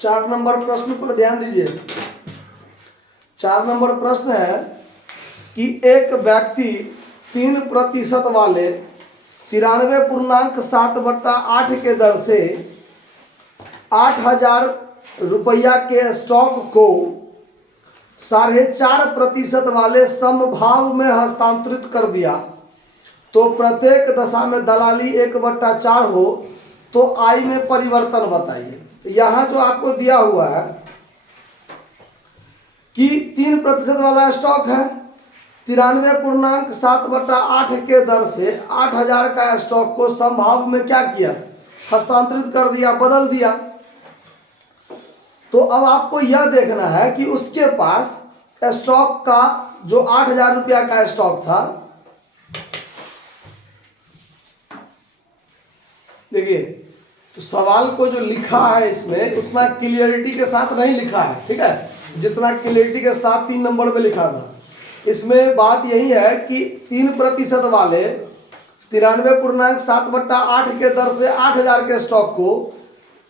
4 number प्रश्न पर ध्यान दीजिए। 4 नंबर प्रश्न है कि एक व्यक्ति 3% वाले 93.7/8 के दर से 8,000 रुपया के स्टॉक को 4.5% वाले समभाव में हस्तांतरित कर दिया, तो प्रत्येक दशा में दलाली 1/4 हो, तो आय में परिवर्तन बताइए। यहाँ जो आपको दिया हुआ है कि 3% वाला स्टॉक है, 93.7/8 के दर से 8,000 का स्टॉक को समभाव में क्या किया, हस्तांतरित कर दिया, बदल दिया। तो अब आपको यह देखना है कि उसके पास स्टॉक का जो 8,000 रुपया का स्टॉक था, देखिए तो सवाल को जो लिखा है इसमें उतना क्लियरिटी के साथ नहीं लिखा है, ठीक है, जितना क्लियरिटी के साथ 3 नंबर में लिखा था। इसमें बात यही है कि 3% वाले 93.7/8 के दर से 8,000 के स्टॉक को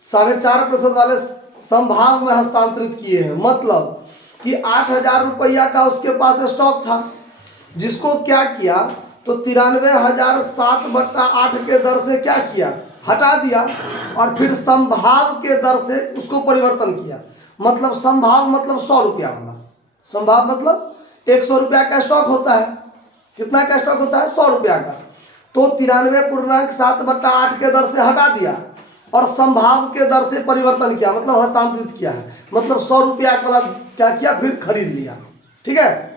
4.5% वाले समभाव में हस्तांतरित किए हैं। मतलब कि 8,000 रुपया का उसके पास स्टॉक था, जिसको क्या किया, तो 93,007/8 के दर से क्या किया, हटा दिया, और फिर समभाव के दर से उसको परिवर्तन किया। मतलब समभाव मतलब 100 रुपया वाला, समभाव मतलब 100 रुपया का स्टॉक होता है। कितना का स्टॉक होता है, 100 रुपया का। तो 93.7/8 के दर से हटा दिया और समभाव के दर से परिवर्तन किया, मतलब हस्तांतरित किया है। मतलब 100 रुपया वाला क्या किया, फिर खरीद लिया, ठीक है।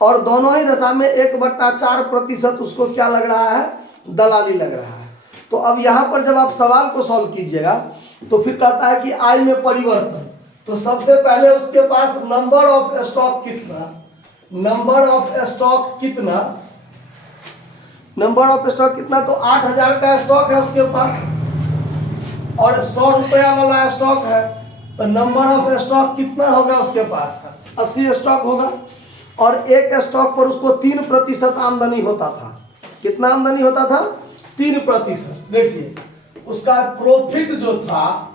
और दोनों ही दशा में 1/4% उसको क्या लग रहा है, दलाली लग रहा है। तो अब यहाँ पर जब आप सवाल को सॉल्व कीजिएगा तो फिर कहता है कि आय में परिवर्तन। तो सबसे पहले उसके पास नंबर ऑफ स्टॉक कितना, नंबर ऑफ स्टॉक कितना, नंबर ऑफ स्टॉक कितना, तो 8,000 का स्टॉक है उसके पास और 100 रुपया वाला स्टॉक है, तो नंबर ऑफ स्टॉक कितना होगा उसके पास, 80 स्टॉक होगा। और एक स्टॉक पर उसको 3% आमदनी होता था। कितना आमदनी होता था, 3%। देखिए उसका प्रॉफिट जो था,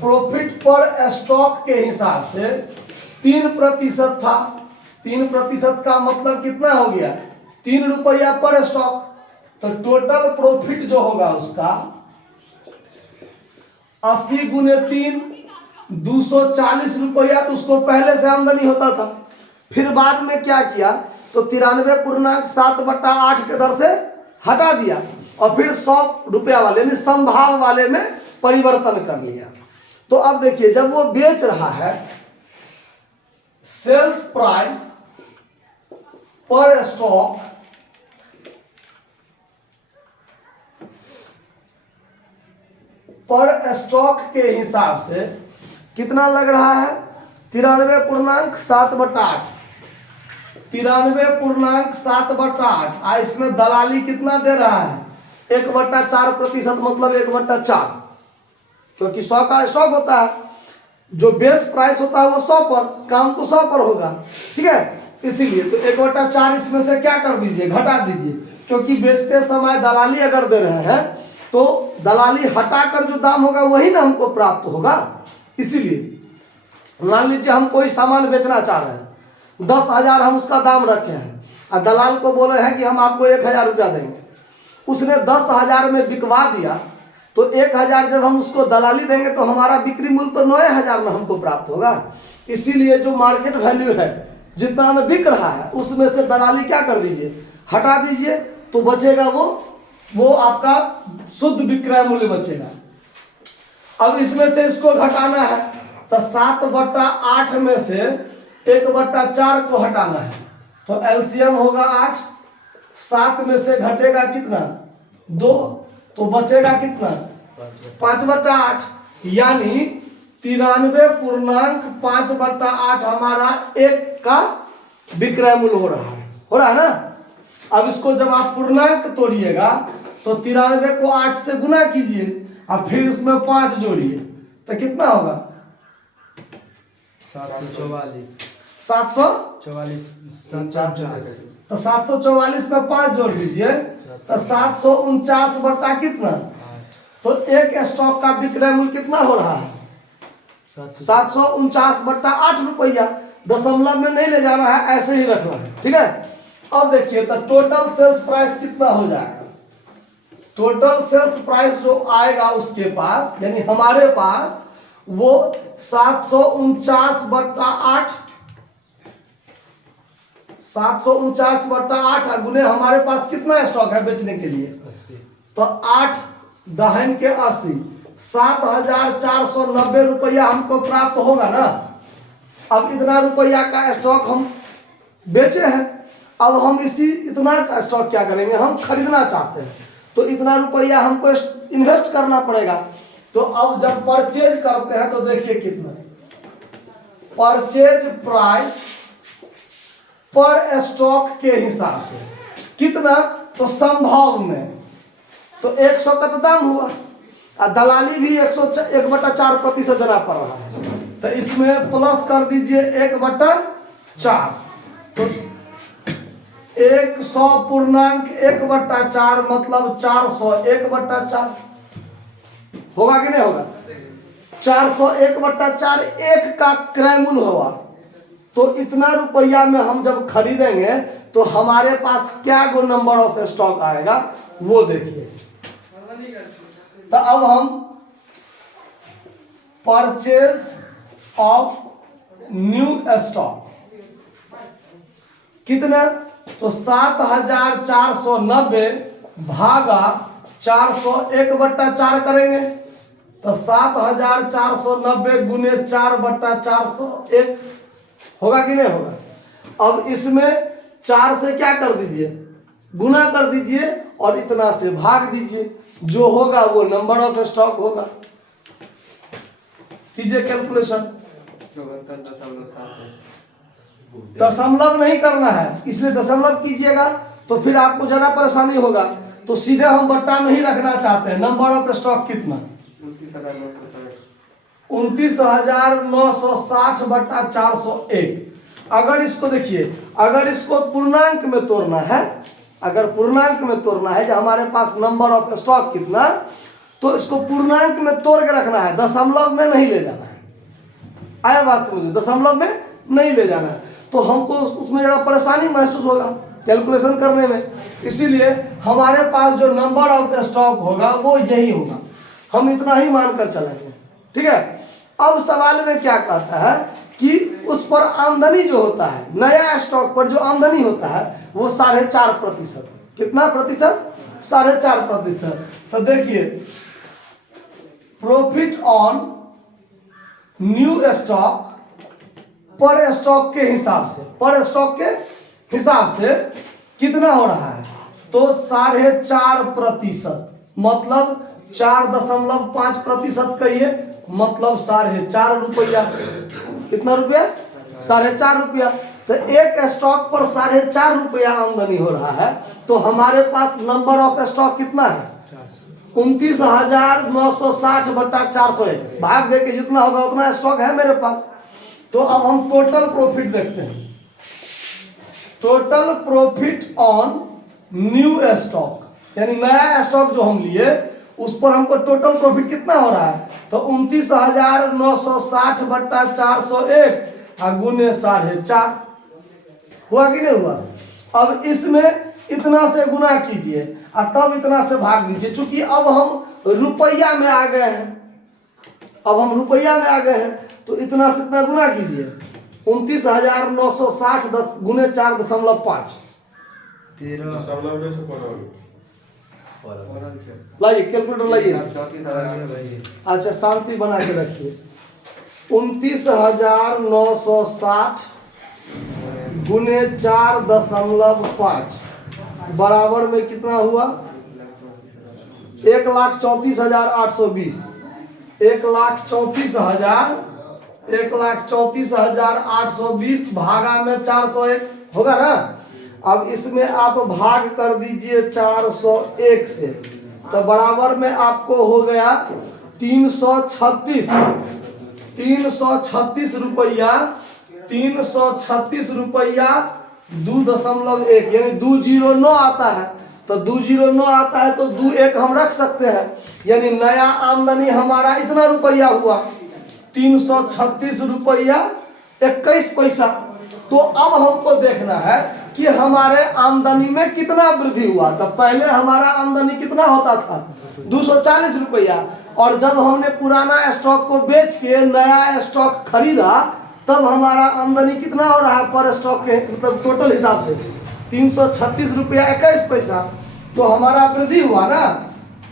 प्रॉफिट पर स्टॉक के हिसाब से 3% था। 3% का मतलब कितना हो गया, 3 रुपया पर स्टॉक। तो टोटल प्रॉफिट जो होगा उसका 80 गुने 3, 240 रुपया, तो उसको पहले से आमदनी होता था। फिर बाद में क्या किया, तो 93.7/8 के दर से हटा दिया और फिर 100 रुपया वाले यानी समभाव वाले में परिवर्तन कर लिया। तो अब देखिए जब वो बेच रहा है, सेल्स प्राइस पर स्टॉक के हिसाब से कितना लग रहा है, 93.7/8, 93.7/8। इसमें दलाली कितना दे रहा है, 1/4%, मतलब 1/4, क्योंकि 100 का स्टॉक होता है। जो बेस प्राइस होता है वो 100 पर, काम तो 100 पर होगा, ठीक है। इसीलिए तो 1/4 इसमें से क्या कर दीजिए, घटा दीजिए, क्योंकि बेचते समय दलाली अगर दे रहे हैं तो दलाली हटाकर जो दाम होगा वही ना हमको प्राप्त होगा। इसीलिए मान लीजिए हम कोई सामान बेचना चाह रहे हैं, 10,000 हम उसका दाम रखे हैं और दलाल को बोले हैं कि हम आपको 1,000 रुपया देंगे। उसने 10,000 में बिकवा दिया, तो 1,000 जब हम उसको दलाली देंगे तो हमारा बिक्री मूल्य तो 9,000 में हमको प्राप्त होगा। इसीलिए जो मार्केट वैल्यू है, जितना में बिक रहा है, उसमें से दलाली क्या कर दीजिए, हटा दीजिए, तो बचेगा वो आपका शुद्ध विक्रय मूल्य बचेगा। अब इसमें से इसको घटाना है, तो 7/8 में से 1/4 को हटाना है, तो एलसीएम होगा 8। 7 में से घटेगा कितना, 2, तो बचेगा कितना, 5/8। यानी 93.5/8 हमारा एक का विक्रय मूल्य हो रहा है ना। अब इसको जब आप पूर्णांक तोड़िएगा तो 93 को 8 से गुना कीजिए और फिर उसमें 5 जोड़िए, तो कितना होगा, 744। 744। तो 744 में 5 जोड़ दीजिए, तो 749 बटा कितना, तो तो एक स्टॉक का विक्रय मूल्य कितना हो रहा है? 749/8 रुपया। दशमलव में नहीं ले जाना है, ऐसे ही रखना है, ठीक है। अब देखिए तो टोटल सेल्स प्राइस कितना हो जाएगा? टोटल सेल्स प्राइस जो आएगा उसके पास, यानी हमारे पास, वो 749/8 749/8 गुने हमारे पास कितना स्टॉक है बेचने के लिए? 80। तो 8 दहन के 80, 7,490 रुपया हमको प्राप्त होगा ना। अब इतना रुपया का स्टॉक हम बेचे हैं, अब हम इतना का स्टॉक क्या करेंगे? हम खरीदना चाहते हैं, तो इतना रुपया हमको इन्वेस्ट करना पड़ेगा। तो अब जब परचेज करते हैं तो देखिए कितना परचेज प्राइस पर स्टॉक के हिसाब से कितना, तो संभव में तो 100 का तो दाम हुआ, और दलाली भी 1/4% देना पड़ रहा है, तो इसमें प्लस कर दीजिए 1/4। तो 100.1/4 मतलब 400 1/4 होगा कि नहीं होगा? 400 1/4 एक का क्रय मूल्य होगा। तो इतना रुपया में हम जब खरीदेंगे तो हमारे पास क्या गो नंबर ऑफ स्टॉक आएगा वो देखिए। तो अब हम परचेज ऑफ न्यू स्टॉक कितना, तो 7,490 भागा 400 1/4 करेंगे, तो 7,490 गुने 4/401 होगा कि नहीं होगा? अब इसमें 4 से क्या कर दीजिए? गुना कर दीजिए और इतना से भाग दीजिए, जो होगा वो नंबर ऑफ स्टॉक होगा। कीजिए कैलकुलेशन। दशमलव नहीं करना है, इसलिए दशमलव कीजिएगा तो फिर आपको ज्यादा परेशानी होगा। तो सीधे हम बट्टा नहीं रखना चाहते हैं। नंबर ऑफ स्टॉक कितना? 29,960/401। अगर इसको देखिए, अगर इसको पूर्णांक में तोड़ना है, अगर पूर्णांक में तोड़ना है कि हमारे पास नंबर ऑफ स्टॉक कितना, तो इसको पूर्णांक में तोड़ के रखना है, दशमलव में नहीं ले जाना है। आया बात समझो? दशमलव में नहीं ले जाना है, तो हमको उसमें ज़्यादा परेशानी महसूस होगा कैलकुलेशन करने में। इसीलिए हमारे पास जो नंबर ऑफ स्टॉक होगा वो यही होगा, हम इतना ही मानकर चलेंगे, ठीक है। अब सवाल में क्या कहता है कि उस पर आमदनी जो होता है, नया स्टॉक पर जो आमदनी होता है वो 4.5%। कितना प्रतिशत? 4.5%। तो देखिए प्रॉफिट ऑन न्यू स्टॉक पर स्टॉक के हिसाब से, पर स्टॉक के हिसाब से कितना हो रहा है? तो 4.5%, मतलब 4.5% कहिए, मतलब 4.5 रुपया। कितना रुपया? 4.5 रुपया। तो एक स्टॉक पर 4.5 रुपया आमदनी हो रहा है, तो हमारे पास नंबर ऑफ स्टॉक कितना है? 29,960/401 भाग दे के जितना होगा उतना स्टॉक है मेरे पास। तो अब हम टोटल प्रॉफिट देखते हैं। Total profit on new stock, यानी नया स्टॉक जो हम लिए उस पर हमको टोटल प्रॉफिट कितना हो रहा है? तो 29,960/401 गुने 4.5 हुआ कि नहीं हुआ? अब इसमें इतना से गुना कीजिए और तब इतना से भाग दीजिए। चूंकि अब हम रुपया में आ गए हैं, अब हम रुपया में आ गए हैं, तो इतना से इतना गुना कीजिए। 29,960 गुने 4.5 लाइए कैलकुलेटर लाइए। अच्छा शांति बना के रखिए। 29,960 गुने 4.5 बराबर में कितना हुआ? 1,34,820। 1,34,820 भागा में 401 होगा ना। अब इसमें आप भाग कर दीजिए 401 से, तो बराबर में आपको हो गया 336 रुपया। 336 रुपया 2.1 यानी 209 आता है। तो 209 आता है तो 21 हम रख सकते हैं, यानी नया आमदनी हमारा इतना रुपया हुआ 336 रुपया 21 पैसा। तो अब हमको देखना है कि हमारे आमदनी में कितना वृद्धि हुआ। तो पहले हमारा आमदनी कितना होता था 240 रुपया, और जब हमने पुराना स्टॉक को बेच के नया स्टॉक खरीदा तब हमारा आमदनी कितना हो रहा है पर स्टॉक के मतलब टोटल हिसाब से 336 रुपया 21 पैसा। तो हमारा वृद्धि हुआ ना,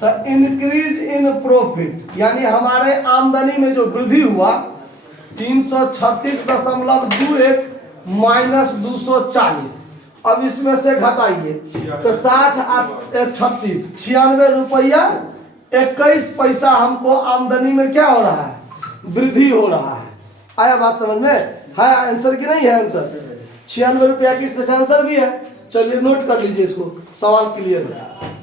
तो इंक्रीज इन प्रॉफिट, यानी हमारे आमदनी में जो वृद्धि हुआ 336.21 माइनस 240। अब इसमें से घटाइए तो 60 36 96 रुपया 21 पैसा हमको आमदनी में क्या हो रहा है वृद्धि हो रहा है। आया बात समझ में? है आंसर की नहीं है? आंसर 96 रुपया 21 पैसा आंसर भी है। चलिए नोट कर लीजिए इसको, सवाल क्लियर है।